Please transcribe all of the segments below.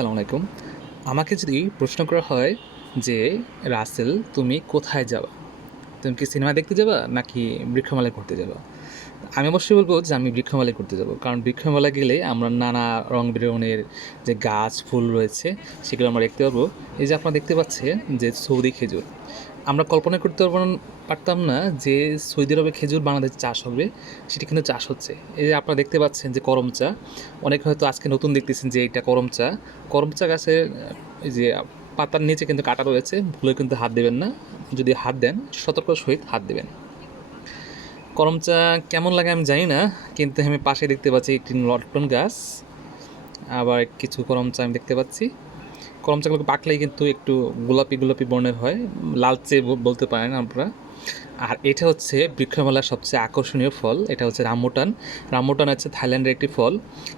আসসালামু আলাইকুম। আমাকে যদি প্রশ্ন করা হয় যে, রাসেল, তুমি কোথায় যাবা? তুমি কি সিনেমা দেখতে যাবা নাকি বৃক্ষমালায় ঘুরতে যাবা? আমি অবশ্যই বলব যে আমি বৃক্ষমেলায় ঘুরতে যাব। কারণ বৃক্ষমেলা গেলে আমরা নানা রং বেরঙের যে গাছ, ফুল রয়েছে, সেগুলো আমরা দেখতে পাবো এই যে আপনারা দেখতে পাচ্ছেন যে সৌদি খেজুর। আমরা কল্পনা করতে পারব পারতাম না যে সৌদি আরবে খেজুর, বাংলাদেশে চাষ হবে, সেটি কিন্তু চাষ হচ্ছে। এই যে আপনারা দেখতে পাচ্ছেন যে করম চা, অনেকে হয়তো আজকে নতুন দেখতেছেন যে এটা করম চা। করম চা গাছের, এই যে পাতার নিচে কিন্তু কাটা রয়েছে ভুলে কিন্তু হাত দেবেন না। যদি হাত দেন, সতর্ক সহিত হাত দেবেন। করম চা কেমন লাগে আমি জানি না, কিন্তু আমি পাশে দেখতে পাচ্ছি একটি লটকন গাছ। আবার কিছু করম চা আমি দেখতে পাচ্ছি। করম চাগুলো পাকলেই কিন্তু একটু গোলাপি গোলাপি বর্ণের হয়, লালচে বলতে পারেন আপনারা আর এটা হচ্ছে বৃক্ষমেলার সবচেয়ে আকর্ষণীয় ফল, এটা হচ্ছে রামবুটান রামবুটান হচ্ছে থাইল্যান্ডের একটি ফল।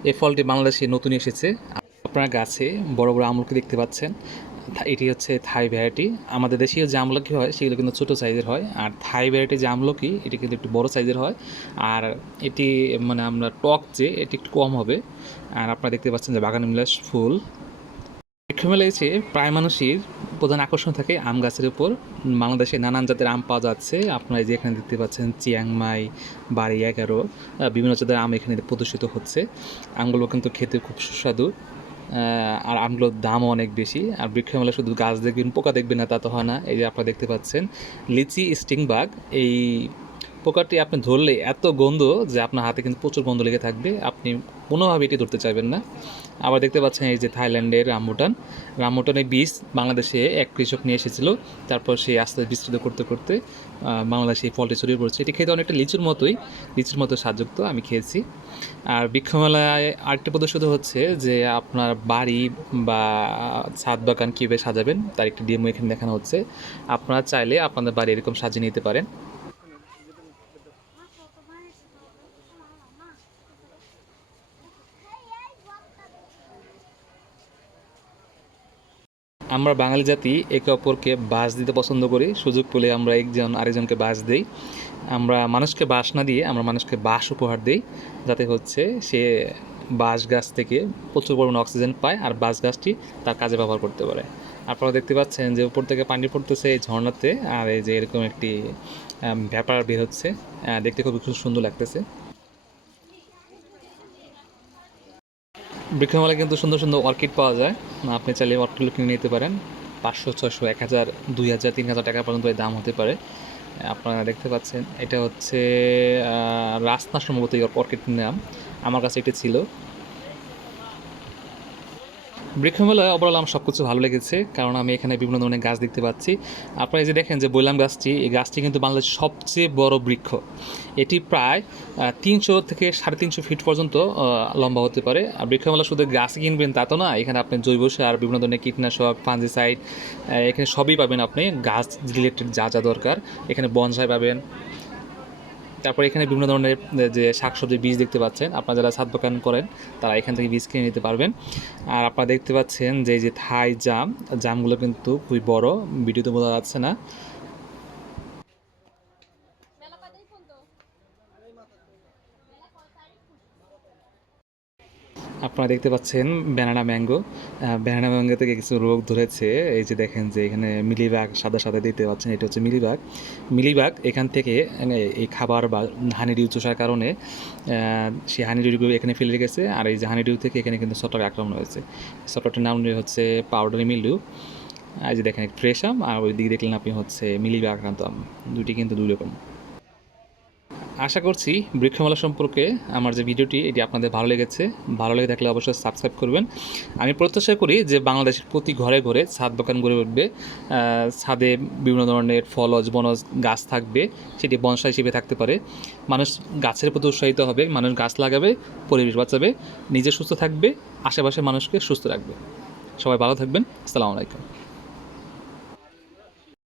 এই ফলটি বাংলাদেশে নতুন এসেছে। আপনার গাছে বড় বড় আমলকি দেখতে পাচ্ছেন। এটি হচ্ছে থাই ভ্যারাইটি। আমাদের দেশীয় যে আমলকি হয়, সেগুলো কিন্তু ছোটো সাইজের হয়। আর থাই ভ্যারাইটি যে আমলকি, এটি কিন্তু একটু বড় সাইজের হয়। আর এটি মানে আমরা টক যে, এটি একটু কম হবে। আর আপনারা দেখতে পাচ্ছেন যে বাগান মিলাস ফুল। এসে প্রায় মানুষের প্রধান আকর্ষণ থাকে আম গাছের উপর। বাংলাদেশে নানান জাতের আম পাওয়া যাচ্ছে। আপনারা যে এখানে দেখতে পাচ্ছেন চিয়াংমাই বাড়ি এগারো বিভিন্ন জাতের আম এখানে প্রদর্শিত হচ্ছে। আমগুলো কিন্তু খেতে খুব সুস্বাদু। আর আমগুলোর দামও অনেক বেশি। আর বৃক্ষ বৃক্ষমেলা শুধু গাছ দেখবেন, পোকা দেখবেন না, তা তো হয় না। এই যে আপনারা দেখতে পাচ্ছেন, লিচি স্টিং বাগ, এই পোকাটি আপনি ধরলে এত গন্ধ যে আপনার হাতে কিন্তু প্রচুর গন্ধ লেগে থাকবে। আপনি কোনোভাবে এটি ধরতে চাইবেন না। আবার দেখতে পাচ্ছেন এই যে থাইল্যান্ডের রামবুটান রামবুটানের বীজ বাংলাদেশে এক কৃষক নিয়ে এসেছিল। তারপর সে আস্তে আস্তে বিস্তৃত করতে করতে বাংলাদেশে এই ফলটি ছড়িয়ে পড়ছে। এটি খেতে অনেকটা লিচুর মতোই। লিচুর মতো সাজযুক্ত আমি খেয়েছি। আর বৃক্ষমেলায় আরেকটা প্রদর্শিত হচ্ছে যে আপনার বাড়ি বা ছাদ বাগান কীভাবে সাজাবেন, তার একটি ডেমো এখানে দেখানো হচ্ছে। আপনারা চাইলে আপনাদের বাড়ি এরকম সাজিয়ে নিতে পারেন। আমরা বাঙালি জাতি, একে অপরকে বাস দিতে পছন্দ করি। সুযোগ পেলে আমরা একজন আরেকজনকে বাস দেই। আমরা মানুষকে বাস না দিয়ে আমরা মানুষকে বাস উপহার দেই। যাতে হচ্ছে সে বাঁশ গাছ থেকে প্রচুর পরিমাণে অক্সিজেন পায় আর বাঁশ গাছটি তার কাজে ব্যবহার করতে পারে। আপনারা দেখতে পাচ্ছেন যে উপর থেকে পানি পড়তেছে এই ঝর্ণাতে। আর এই যে এরকম একটি ব্যাপার বের হচ্ছে। দেখতে খুবই খুব সুন্দর লাগতেছে। বৃক্ষমেলায় কিন্তু সুন্দর সুন্দর অর্কিড পাওয়া যায়। আপনি চাইলে অর্কিড কিনে নিতে পারেন। পাঁচশো ছশো এক হাজার, দুই হাজার, তিন হাজার টাকা পর্যন্ত এর দাম হতে পারে। আপনারা দেখতে পাচ্ছেন, এটা হচ্ছে রাস্তা সম্ভবত অর্কিড নাম। আমার কাছে এটি ছিল। বৃক্ষমেলা ওভারঅল আমার সব কিছু ভালো লেগেছে, কারণ আমি এখানে বিভিন্ন ধরনের গাছ দেখতে পাচ্ছি। আপনারা যে দেখেন যে বললাম গাছটি, এই গাছটি কিন্তু বাংলাদেশের সবচেয়ে বড় বৃক্ষ। এটি প্রায় তিনশো থেকে সাড়ে তিনশো ফিট পর্যন্ত লম্বা হতে পারে। আর বৃক্ষমেলা শুধু গাছ কিনবেন তা তো না, এখানে আপনি জৈব সার, বিভিন্ন ধরনের কীটনাশক ফাঞ্জিসাইড এখানে সবই পাবেন আপনি। গাছ রিলেটেড যা যা দরকার, এখানে বনসাই পাবেন। তারপর এখানে বিভিন্ন ধরনের যে শাকসবজি বীজ দেখতে পাচ্ছেন। আপনারা যারা ছাদ বাগান করেন, তারা এখান থেকে বীজ কিনে নিতে পারবেন। আর আপনারা দেখতে পাচ্ছেন যে যে থাই জাম, জামগুলো কিন্তু খুবই বড়, ভিডিওতে বোঝা যাচ্ছে না। আপনারা দেখতে পাচ্ছেন ব্যানানা ম্যাঙ্গো ব্যানানা ম্যাঙ্গো থেকে কিছু রোগ ধরেছে। এই যে দেখেন যে এখানে মিলিবাগ সাদা সাদা দেখতে পাচ্ছেন, এটা হচ্ছে মিলিবাগ। মিলিবাগ এখান থেকে মানে এই খাবার বা হানিডিউ চষার কারণে সেই হানিডিউগুলো এখানে ফেলে রেখেছে। আর এই যে হানিডিউ থেকে এখানে কিন্তু সফটওয়্যার আক্রমণ হয়েছে। সফটওয়্যারটির নাম হচ্ছে পাউডারি মিলু এই যে দেখেন ফ্রেশ আম। আর ওই দিকে দেখলেন আপনি হচ্ছে মিলিবাগ আক্রান্ত আম। দুটি কিন্তু দুই রকম। আশা করছি বৃক্ষমেলা সম্পর্কে আমার যে ভিডিওটি, এটি আপনাদের ভালো লেগেছে। ভালো লেগে থাকলে অবশ্যই সাবস্ক্রাইব করবেন। আমি প্রত্যাশা করি যে বাংলাদেশের প্রতি ঘরে ঘরে ছাদ বাগান গড়ে উঠবে। ছাদে বিভিন্ন ধরনের ফলজ বনজ গাছ থাকবে, সেটি বনসাই হিসেবে থাকতে পারে। মানুষ গাছের প্রতি উৎসাহিত হবে, মানুষ গাছ লাগাবে, পরিবেশ বাঁচাবে, নিজে সুস্থ থাকবে, আশেপাশের মানুষকে সুস্থ রাখবে। সবাই ভালো থাকবেন। আসসালামু আলাইকুম।